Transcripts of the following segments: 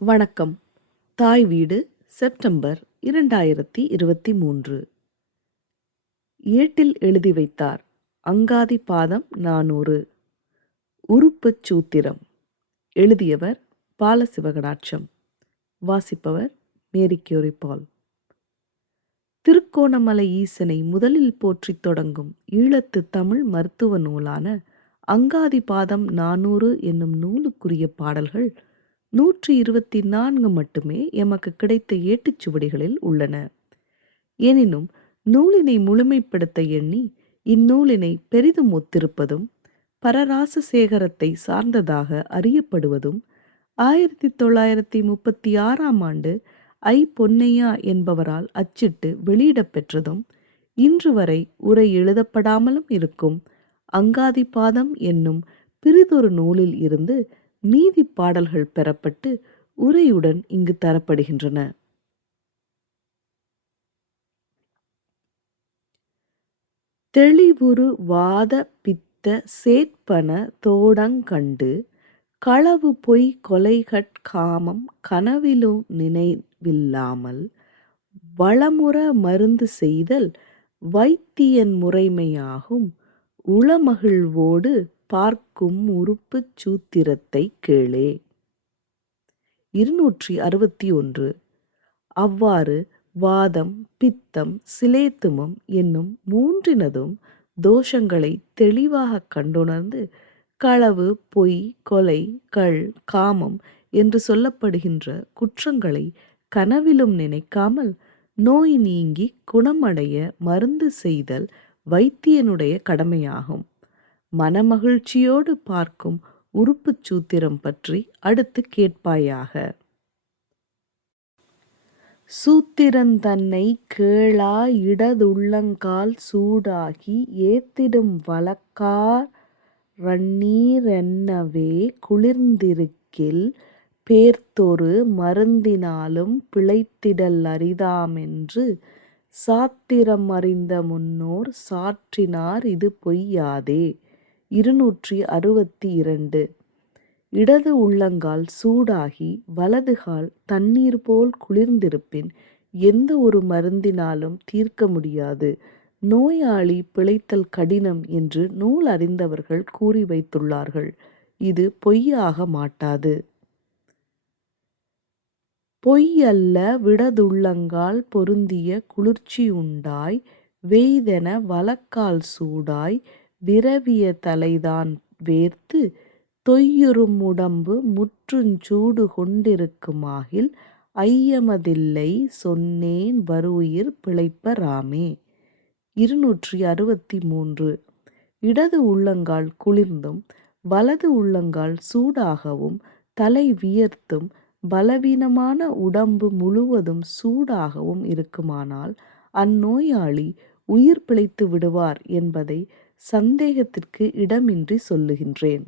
வணக்கம். தாய் வீடு செப்டம்பர் இரண்டாயிரத்தி இருபத்தி மூன்று. ஏட்டில் எழுதி வைத்தார் அங்காதி பாதம் நானூறு. உறுப்புச் சூத்திரம். எழுதியவர் பாலசிவகடாட்சம் வாசிப்பவர் மேரி கியூரிபால் திருக்கோணமலை ஈசனை முதலில் போற்றித் தொடங்கும் ஈழத்து தமிழ் மருத்துவ நூலான அங்காதி பாதம் நானூறு என்னும் நூலுக்குரிய பாடல்கள் நூற்றி இருபத்தி நான்கு மட்டுமே எமக்கு கிடைத்த ஏட்டுச்சுவடிகளில் உள்ளன. எனினும் நூலினை முழுமைப்படுத்த எண்ணி இந்நூலினை பெரிதும் ஒத்திருப்பதும் பரராச சேகரத்தை சார்ந்ததாக அறியப்படுவதும் ஆயிரத்தி தொள்ளாயிரத்தி முப்பத்தி ஆறாம் ஆண்டு ஐ பொன்னையா என்பவரால் அச்சிட்டு வெளியிடப் பெற்றதும் இன்று வரை உரை எழுதப்படாமலும் இருக்கும் அங்காதிபாதம் என்னும் பிறிதொரு நூலில் இருந்து நீதி பாடல்கள் பெறப்பட்டு உரையுடன் இங்கு தரப்படுகின்றன. தெளிவுறு வாத பித்த சேட்பன தோடங்கண்டு களவு பொய் கொலைகட் காமம் கனவிலும் நினைவில்லாமல் வளமுற மருந்து செய்தல் வைத்தியன் முறைமையாகும் உளமகிழ்வோடு பார்க்கும் உறுப்புச் சூத்திரத்தைக் கேளே. இருநூற்றி அறுபத்தி ஒன்று. அவ்வாறு வாதம் பித்தம் சிலேத்துமம் என்னும் மூன்றினதும் தோஷங்களைத் தெளிவாகக் கண்டுணர்ந்து களவு பொய் கொலை கள் காமம் என்று சொல்லப்படுகின்ற குற்றங்களை கனவிலும் நினைக்காமல் நோய் நீங்கி குணமடைய மருந்து செய்தல் வைத்தியனுடைய கடமையாகும் மனமகிழ்ச்சியோடு பார்க்கும் உறுப்புச் சூத்திரம் பற்றி அடுத்து கேட்பாயாக. சூத்திரந்தன்னை கேளா இடதுள்ளங்கால் சூடாகி ஏத்திடும் வழக்கார் ரண்ணீரென்னவே குளிர்ந்திருக்கில் பேர்த்தொரு மருந்தினாலும் பிழைத்திடல் அரிதாமென்று சாத்திரம் அறிந்த முன்னோர் சாற்றினார் இது பொய்யாதே. இருநூற்றி அறுபத்தி இரண்டு. இடது உள்ளங்கால் சூடாகி வலதுகால் தண்ணீர் போல் குளிர்ந்திருப்பின் எந்த ஒரு மருந்தினாலும் தீர்க்க முடியாது. நோயாளி பிழைத்தல் கடினம் என்று நூல் அறிந்தவர்கள் கூறி வைத்துள்ளார்கள். இது பொய்யாக மாட்டாது. பொய்யல்ல விடதுள்ளங்கால் பொருந்திய குளிர்ச்சியுண்டாய் வெய்தென வலக்கால் சூடாய் விரவிய தலைதான் வேர்த்து தொய்யுறும் உடம்பு முற்றுஞ்சூடு கொண்டிருக்குமாகில் ஐயமதில்லை சொன்னேன் வருயிர் பிழைப்பராமே இருநூற்றி அறுபத்தி மூன்று இடது உள்ளங்கால் குளிர்ந்தும் வலது உள்ளங்கால் சூடாகவும் தலை வியர்த்தும் பலவீனமான உடம்பு முழுவதும் சூடாகவும் இருக்குமானால் அந்நோயாளி உயிர் பிழைத்து விடுவார் என்பதை சந்தேகத்திற்கு இடமின்றி சொல்லுகின்றேன்.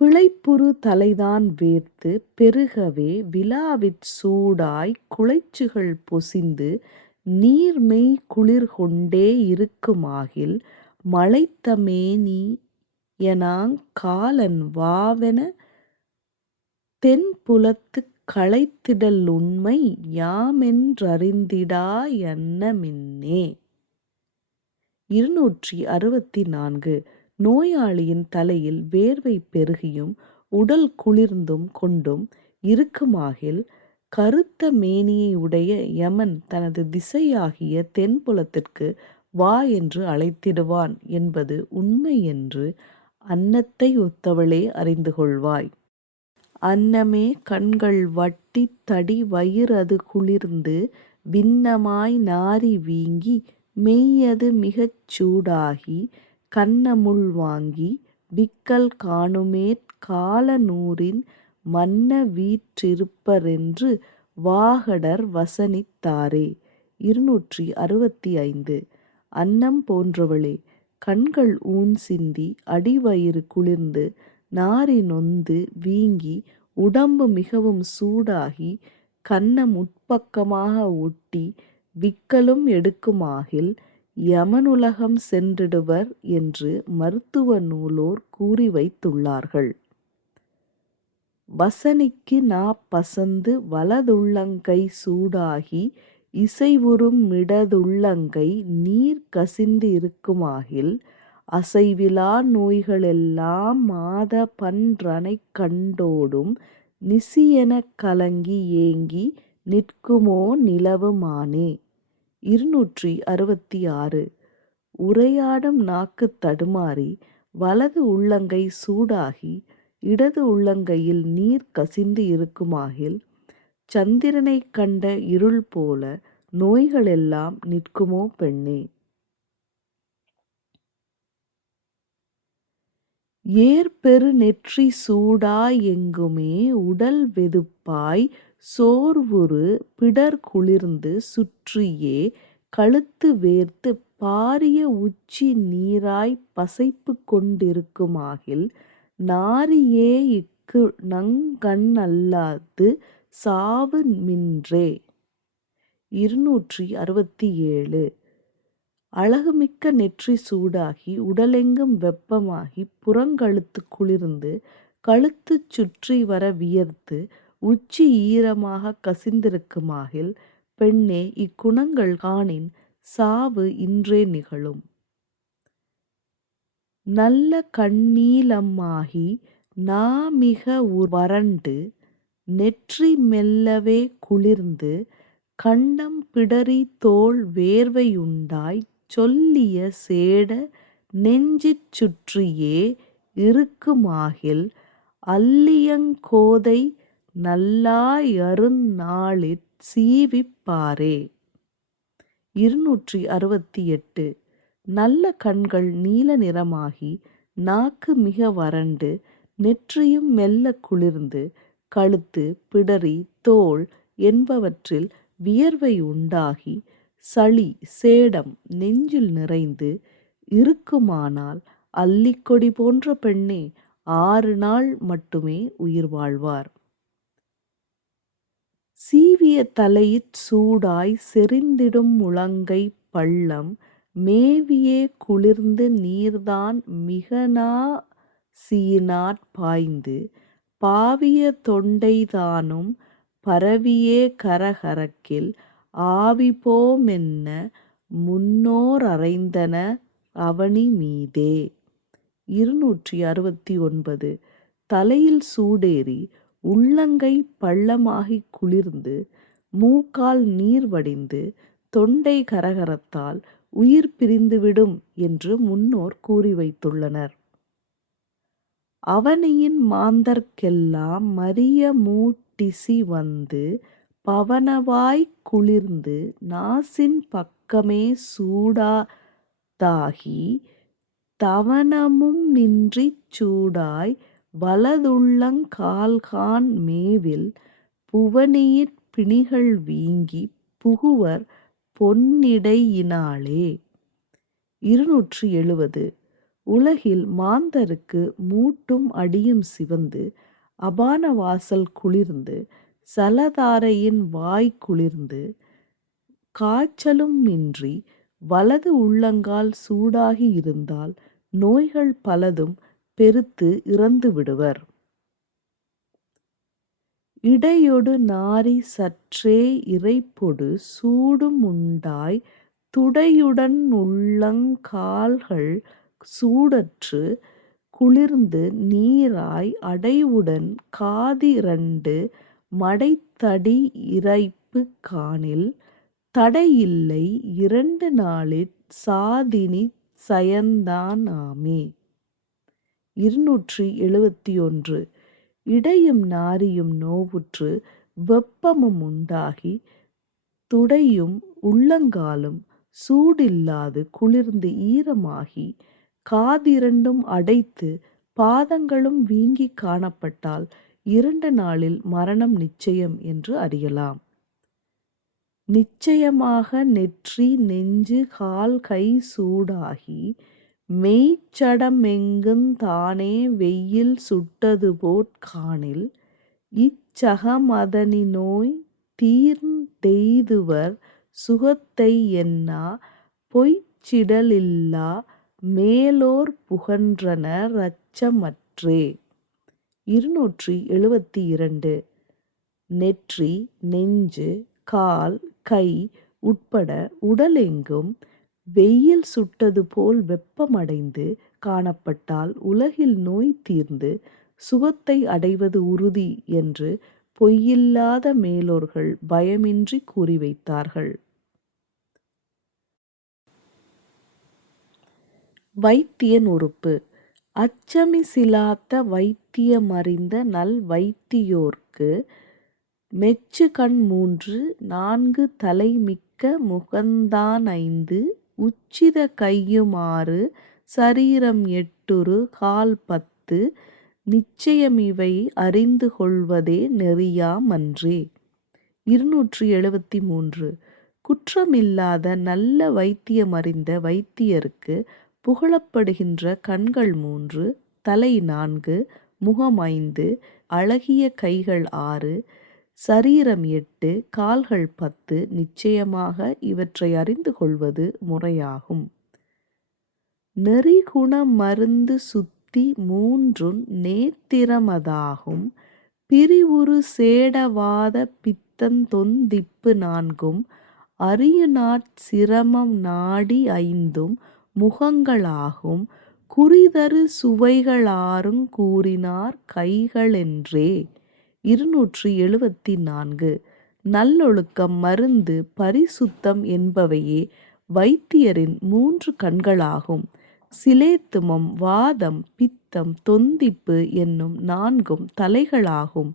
பிழைப்புறு தலைதான் வேர்த்து பெருகவே விழாவிற் சூடாய் குளைச்சுகள் பொசிந்து நீர்மெய் குளிர் கொண்டே இருக்குமாகில் மலைத்தமேனி எனாங் காலன் வாவென தென்புலத்துக் களைத்திடலுண்மை மின்னே இருநூற்றி அறுபத்தி நான்கு. நோயாளியின் தலையில் வேர்வை பெருகியும் உடல் குளிர்ந்தும் கொண்டும் இருக்குமாகில் கருத்த மேனியை உடைய யமன் தனது திசையாகிய தென்புலத்திற்கு வா என்று அழைத்திடுவான் என்பது உண்மை என்று அன்னத்தை ஒத்தவளே அறிந்து கொள்வாய். அன்னமே கண்கள் வட்டித் தடி வயிறது குளிர்ந்து விண்ணமாய் நாரி வீங்கி மெய்யது மிகச் சூடாகி கன்னமுள் வாங்கி விக்கல் காணுமேற் காலநூறின் மன்ன வீற்றிருப்பரென்று வாகடர் வசனித்தாரே. இருநூற்றி அறுபத்தி ஐந்து. அன்னம் போன்றவளே கண்கள் ஊன் சிந்தி அடிவயிறு குளிர்ந்து நாரி நொந்து வீங்கி உடம்பு மிகவும் சூடாகி கன்னம் உட்பக்கமாக ஒட்டி விக்கலும் எடுக்குமாகில் யமனுலகம் சென்றிடுவர் என்று மருத்துவ நூலோர் கூறி வைத்துள்ளார்கள். வசனிக்கு நா பசந்து வலதுள்ளங்கை சூடாகி இசைவுறும் மிடதுள்ளங்கை நீர் கசிந்து இருக்குமாகில் அசைவிலா நோய்களெல்லாம் மாத பன்றனைக் கண்டோடும் நிசியெனக் கலங்கி ஏங்கி நிற்குமோ நிலவு மானே. இருநூற்றி அறுபத்தி ஆறு உரையாடும் நாக்கு தடுமாறி வலது உள்ளங்கை சூடாகி இடது உள்ளங்கையில் நீர் கசிந்து இருக்குமாகில் சந்திரனைக் கண்ட இருள் போல நோய்களெல்லாம் நிற்குமோ பெண்ணே. ஏற்பெரு நெற்றி சூடாய் எங்குமே உடல் வெதுப்பாய் சோர்வுறு பிடர் குளிர்ந்து சுற்றியே கழுத்து வேர்த்துப் பாரிய உச்சி நீராய்ப் பசைப்பு கொண்டிருக்குமாகில் நாரியே இக்கு நங்கண்ணல்லாது சாவு மின்றே. இருநூற்றி அறுபத்தி ஏழு அழகுமிக்க நெற்றி சூடாகி உடலெங்கும் வெப்பமாகிப் புறங்கழுத்து குளிர்ந்து கழுத்துச் சுற்றி வர வியர்த்து உச்சி ஈரமாகக் கசிந்திருக்குமாகில் பெண்ணே இக்குணங்கள் காணின் சாவு இன்றே நிகழும். நல்ல கண்ணீலமாகி நாமிக வறண்டு நெற்றி மெல்லவே குளிர்ந்து கண்டம் பிடரி தோல் வேர்வையுண்டாய் சொல்லிய சேட நெஞ்சிற் சுற்றியே இருக்குமாகில் அல்லியங் கோதை நல்லாயருந் நாளிற் சீவிப் பாரே. இருநூற்றி அறுபத்தி எட்டு நல்ல கண்கள் நீல நிறமாகி நாக்கு மிக வறண்டு நெற்றியும் மெல்லக் குளிர்ந்து கழுத்து பிடரி தோள் என்பவற்றில் வியர்வை உண்டாகி சளி சேடம் நெஞ்சில் நிறைந்து இருக்குமானால் அல்லிக்கொடி போன்ற பெண்ணே ஆறு நாள் மட்டுமே உயிர் வாழ்வார். சீவிய தலையிற் சூடாய் செறிந்திடும் முழங்கை பள்ளம் மேவியே குளிர்ந்து நீர்தான் மிகனா சீனாற் பாய்ந்து பாவிய தொண்டைதானும் பரவியே கரகரக்கில் ஆவிபோமென்ன முன்னோரறைந்தன அவனி மீதே. இருநூற்றி அறுபத்தி ஒன்பது தலையில் சூடேறி உள்ளங்கை பள்ளமாகிக் குளிர்ந்து மூக்கால் நீர் வடிந்து தொண்டை கரகரத்தால் உயிர் பிரிந்துவிடும் என்று முன்னோர் கூறி வைத்துள்ளனர். அவனியின் மாந்தர்க்கெல்லாம் மரிய மூட்டிசி வந்து பவனவாய்க் குளிர்ந்து நாசின் பக்கமே சூடா தாகி தவனமும் நின்றிச் சூடாய் வலதுள்ளங் கால்காண் மேவில் புவனியிற் பிணிகள் வீங்கிப் புகுவர் பொன்னிடையினாளே. இருநூற்றி எழுபது உலகில் மாந்தருக்கு மூட்டும் அடியும் சிவந்து அபான வாசல் குளிர்ந்து சலதாரையின் வாய் குளிர்ந்து காய்ச்சலுமின்றி வலது உள்ளங்கால் சூடாகி இருந்தால் நோய்கள் பலதும் பெருத்து இறந்து விடுவர். இடையொடு நாரி சற்றே இரைப்பொடு உண்டாய் துடையுடன் கால்கள் சூடற்று குளிர்ந்து நீராய் அடைவுடன் காதிரண்டு மடைத்தடி இறைப்பு காணில் தடையில்லை இரண்டு நாளிற் சாதினிச் சயந்தானாமே. இருநூற்றி எழுபத்தி ஒன்று இடையும் நாரியும் நோவுற்று வெப்பமும் உண்டாகி துடையும் உள்ளங்காலும் சூடில்லாது குளிர்ந்து ஈரமாகி காதிரண்டும் அடைத்து பாதங்களும் வீங்கிக் காணப்பட்டால் இரண்டு நாளில் மரணம் நிச்சயம் என்று அறியலாம். நிச்சயமாக நெற்றி நெஞ்சு கால் கை சூடாகி மெய்ச்சடமெங்கும் தானே வெயில் சுட்டது சுட்டதுபோற் காணில் இச்சகமதனிநோய் தீர்ந்தெய்துவர் சுகத்தை என்னா பொய்ச்சிடலில்லா மேலோர் புகன்றன இரச்சமற்றே இருநூற்றி எழுபத்தி இரண்டு நெற்றி நெஞ்சு கால் கை உட்பட உடலெங்கும் வெயில் சுட்டது போல் வெப்பமடைந்து காணப்பட்டால் உலகில் நோய் தீர்ந்து சுகத்தை அடைவது உறுதி என்று பொய்யில்லாத மேலோர்கள் பயமின்றி கூறி வைத்தார்கள் வைத்தியன் உறுப்பு. அச்சமிசிலாத்த வைத்தியமறிந்த நல் வைத்தியோர்க்கு மெச்சுகண் மூன்று நான்கு தலைமிக்க முகந்தானைந்து உச்சித கையுமாறு சரீரம் எட்டுரு கால் பத்து நிச்சயமிவை அறிந்து கொள்வதே நெறியாமன்றே. இருநூற்றி எழுபத்தி மூன்று குற்றமில்லாத நல்ல வைத்தியமறிந்த வைத்தியருக்கு புகழப்படுகின்ற கண்கள் மூன்று தலை நான்கு முகம் ஐந்து அழகிய கைகள் ஆறு சரீரம் எட்டு கால்கள் பத்து நிச்சயமாக இவற்றை அறிந்து கொள்வது முறையாகும். நெறிகுண மருந்து சுத்தி மூன்றும் நேத்திரமதாகும். பிரிவுறு சேடவாத பித்தந்தொந்திப்பு நான்கும். அரியநாட் சிரமம் நாடி ஐந்தும் முகங்களாகும் குறிதரு சுவைகளாருங் கூறினார் கைகளென்றே. இருநூற்றி எழுபத்தி நான்கு நல்லொழுக்கம் மருந்து பரிசுத்தம் என்பவையே வைத்தியரின் மூன்று கண்களாகும். சிலேத்துமம் வாதம் பித்தம் தொந்திப்பு என்னும் நான்கும் தலைகளாகும்.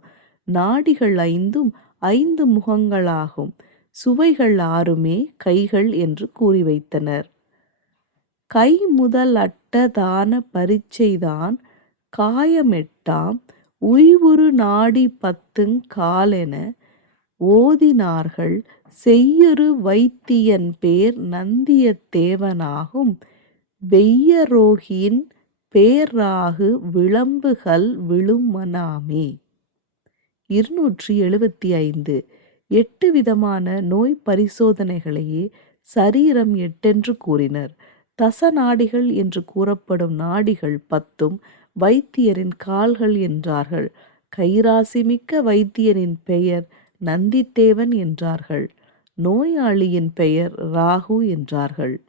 நாடிகள் ஐந்தும் ஐந்து முகங்களாகும். சுவைகள் ஆறுமே கைகள் என்று கூறி வைத்தனர். கை முதல் அட்டதான பரீட்சைதான் காயமெட்டாம் உய்வுறு நாடி பத்துங் காலென ஓதினார்கள் செய்யுறு வைத்தியன் பேர் நந்தியத்தேவனாகும் வெய்யரோகியின் பேராகு விளம்புகள் விழுமனாமே. இருநூற்றி எழுபத்தி ஐந்து எட்டு விதமான நோய் பரிசோதனைகளையே சரீரம் எட்டென்று கூறினர். தச நாடிகள் என்று கூறப்படும் நாடிகள் பத்தும் வைத்தியரின் கால்கள் என்றார்கள். கைராசிமிக்க வைத்தியரின் பெயர் நந்தித்தேவன் என்றார்கள். நோயாளியின் பெயர் ராகு என்றார்கள்.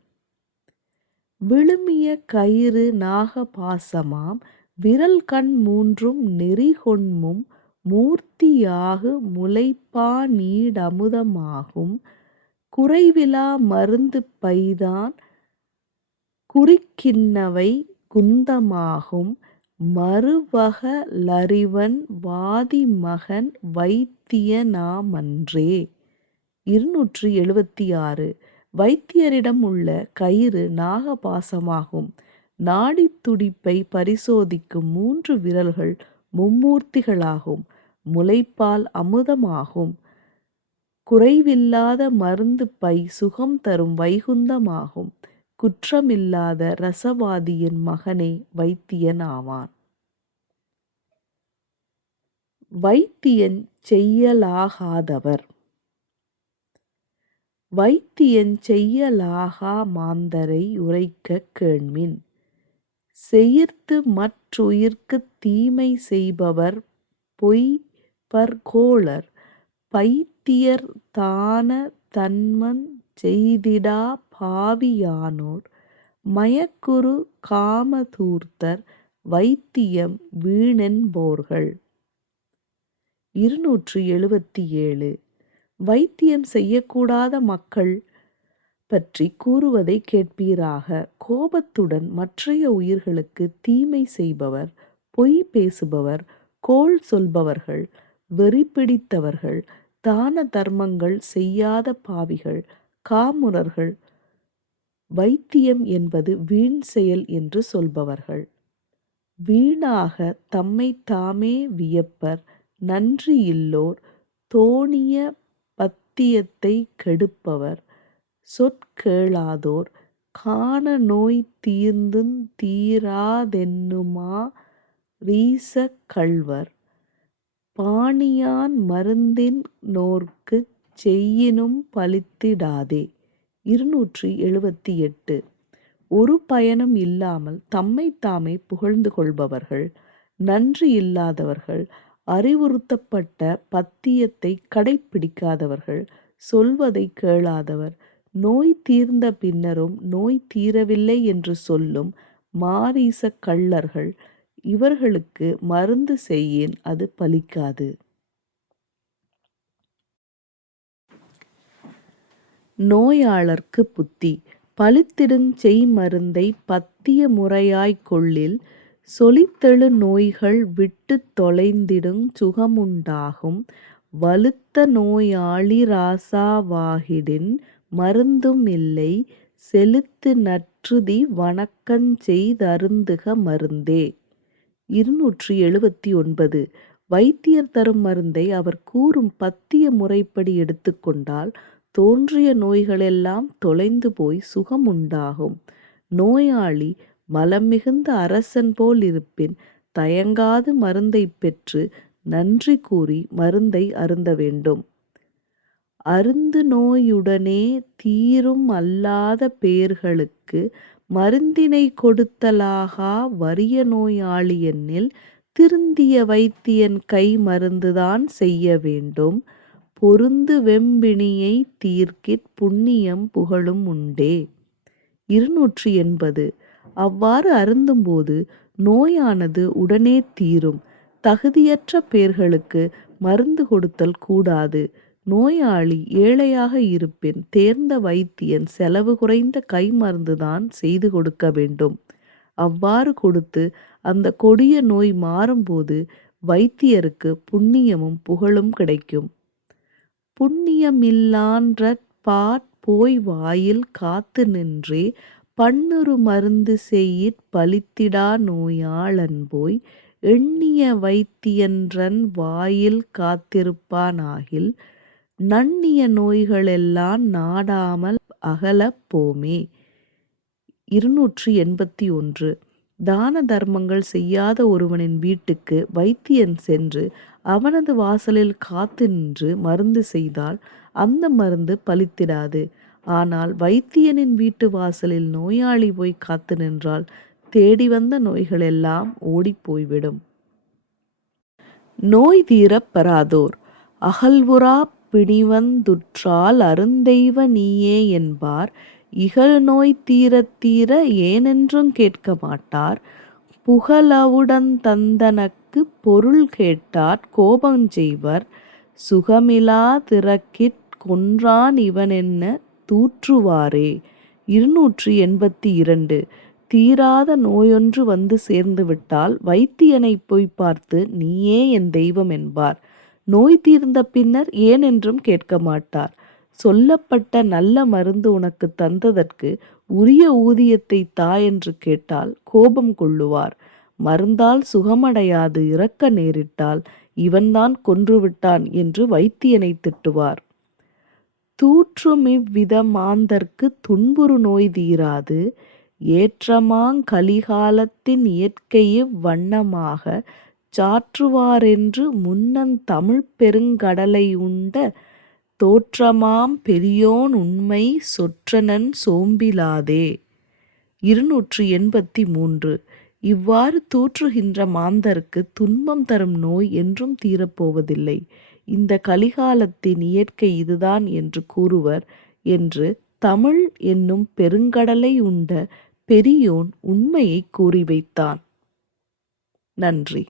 விழுமிய கயிறு நாகபாசமாம் விரல்கண் மூன்றும் நெறிகொண்மும் மூர்த்தியாகு முலைப்பானீடமுதமாகும் குறைவிலா மருந்து பைதான் குறிக்கின்னவை குந்தமாகும் மருவக லறிவன் வாதிமகன் வைத்தியனாமன்றே. இருநூற்றி எழுபத்தி ஆறு வைத்தியரிடம் உள்ள கயிறு நாகபாசமாகும். நாடித் துடிப்பை பரிசோதிக்கும் மூன்று விரல்கள் மும்மூர்த்திகளாகும். முளைப்பால் அமுதமாகும். குறைவில்லாத மருந்து பை சுகம் தரும் வைகுந்தமாகும். குற்றமில்லாத ரசவாதியின் மகனே வைத்தியன் ஆவான். வைத்தியன் செய்யலாகாதவர் வைத்தியன் செய்யலாகா மாந்தரை உரைக்கக் கேண்மின். செயிர்த்து மற்றுயிர்க்குத் தீமை செய்பவர் பொய் பர்கோளர் பைத்தியர் தான தன்மன் செய்திடா பாவியானோர் மயக்குறு காமதூர்த்தர் வைத்தியம் வீணென்போர்கள். இருநூற்றி எழுபத்தி ஏழு வைத்தியம் செய்யக்கூடாத மக்கள் பற்றி கூறுவதை கேட்பீராக. கோபத்துடன் மற்றைய உயிர்களுக்கு தீமை செய்பவர் பொய் பேசுபவர் கோள் சொல்பவர்கள் வெறி பிடித்தவர்கள் தான தர்மங்கள் செய்யாத பாவிகள் காமுரர்கள் வைத்தியம் என்பது வீண் செயல் என்று சொல்பவர்கள். வீணாகத் தம்மை தாமே வியப்பர் நன்றியில்லோர் தோணிய பத்தியத்தைக் கெடுப்பவர் சொற்கேளாதோர் காண நோய் தீர்ந்துந் தீராதென்னுமா ரீசக் கள்வர் பாணியான் மருந்தின் நோர்க்குக் செய்யினும் பலித்திடாதே. இருநூற்றி எழுபத்தி எட்டு ஒரு பயனும் இல்லாமல் தம்மை தாமே புகழ்ந்து கொள்பவர்கள் நன்றி இல்லாதவர்கள் அறிவுறுத்தப்பட்ட பத்தியத்தை கடைப்பிடிக்காதவர்கள் சொல்வதை கேளாதவர் நோய் தீர்ந்த பின்னரும் நோய் தீரவில்லை என்று சொல்லும் மாரீச கள்ளர்கள் இவர்களுக்கு மருந்து செய்யேன் அது பலிக்காது நோயாளர்க்கு புத்தி. பலித்திடுஞ் செய்மருந்தை பத்திய முறையாய்க் கொள்ளில் சொலித்தெழு நோய்கள் விட்டுத் தொலைந்திடுஞ் சுகமுண்டாகும். வலுத்த நோயாளி ராசாவாகிடின் மருந்தும் இல்லை செலுத்து நற்றுதி வணக்கஞ்செய்தருந்துக மருந்தே. இருநூற்றி எழுபத்தி ஒன்பது வைத்தியர் தரும் மருந்தை அவர் கூறும் பத்திய முறைப்படி எடுத்துக்கொண்டால் தோன்றிய நோய்களெல்லாம் தொலைந்து போய் சுகம் உண்டாகும். நோயாளி மலம் மிகுந்த அரசன் போல் இருப்பின் தயங்காது மருந்தை பெற்று நன்றி கூறி மருந்தை அருந்த வேண்டும். அருந்து நோயுடனே தீரும் அல்லாத பேர்களுக்கு மருந்தினை கொடுத்தலாகா வறிய நோயாளியெனில் திருந்திய வைத்தியன் கை மருந்துதான் செய்ய வேண்டும். பொருந்து வெம்பிணியைத் தீர்க்கிற் புண்ணியம் புகழும் உண்டே. இருநூற்றி எண்பது அவ்வாறு அருந்தும்போது நோயானது உடனே தீரும். தகுதியற்ற பேர்களுக்கு மருந்து கொடுத்தல் கூடாது. நோயாளி ஏழையாக இருப்பின் தேர்ந்த வைத்தியன் செலவு குறைந்த கை மருந்துதான் செய்து கொடுக்க வேண்டும். அவ்வாறு கொடுத்து அந்த கொடிய நோய் மாறும்போது வைத்தியருக்கு புண்ணியமும் புகழும் கிடைக்கும். புண்ணியமில்லான்றற்பாற் போய் வாயில் காத்து நின்றே பண்ணுறு மருந்து செய்யிற் பலித்திடா நோயா ளன்போய் எண்ணிய வைத்தியன்றன் வாயில் காத்திருப்பா னாகில் நண்ணிய நோய்களெல்லாம் நாடாமல் அகலப் போமே. இருநூற்றி எண்பத்தி ஒன்று தான தர்மங்கள் செய்யாத ஒருவனின் வீட்டுக்கு வைத்தியன் சென்று அவனது வாசலில் காத்து நின்று மருந்து செய்தால் அந்த மருந்து பலித்திடாது. ஆனால் வைத்தியனின் வீட்டு வாசலில் நோயாளி போய் காத்து நின்றால் தேடி வந்த நோய்களெல்லாம் ஓடிப் போய்விடும். நோய் தீரப் பெறாதோர் அகல்வுறா பிணிவந்துற்றால் அருந்தெய்வ நீயே என்பார் இகல்நோய் தீரத் தீர ஏனென்றும் கேட்க மாட்டார். புகழவுடன் தந்தனக்கு பொருள் கேட்டார் கோபஞ்செய்வர் சுகமிலா திறக்கிற் கொன்றான் இவனென்ன தூற்றுவாரே. இருநூற்றி எண்பத்தி இரண்டு தீராத நோயொன்று வந்து சேர்ந்துவிட்டால் வைத்தியனைப் போய் பார்த்து நீயே என் தெய்வம் என்பார். நோய் தீர்ந்த பின்னர் ஏனென்றும் கேட்க மாட்டார். சொல்லப்பட்ட நல்ல மருந்து உனக்கு தந்ததற்கு உரிய ஊதியத்தைத் தா என்று கேட்டால் கோபம் கொள்ளுவார். மருந்தால் சுகமடையாது இறக்க நேரிட்டால் இவன்தான் கொன்றுவிட்டான் என்று வைத்தியனைத் திட்டுவார். தூற்றும் இவ்வித மாந்தர்க்கு துன்புறு நோய் தீராது ஏற்றமாங் கலிகாலத்தின் இயற்கையை வண்ணமாக சாற்றுவாரென்று முன்னந் பெருங்கடலை உண்ட தோற்றமாம் பெரியோன் உண்மை சொற்றனன் சோம்பிலாதே. இருநூற்றி எண்பத்தி மூன்று இவ்வாறு தூற்றுகின்ற மாந்தர்க்குத் துன்பம் தரும் நோய் என்றும் தீரப் போவதில்லை. கலிகாலத்தின் இயற்கை இதுதான் என்று கூறுவர் என்று தமிழ் என்னும் பெருங்கடலை உண்ட பெரியோன் உண்மையைக் கூறி வைத்தான். நன்றி.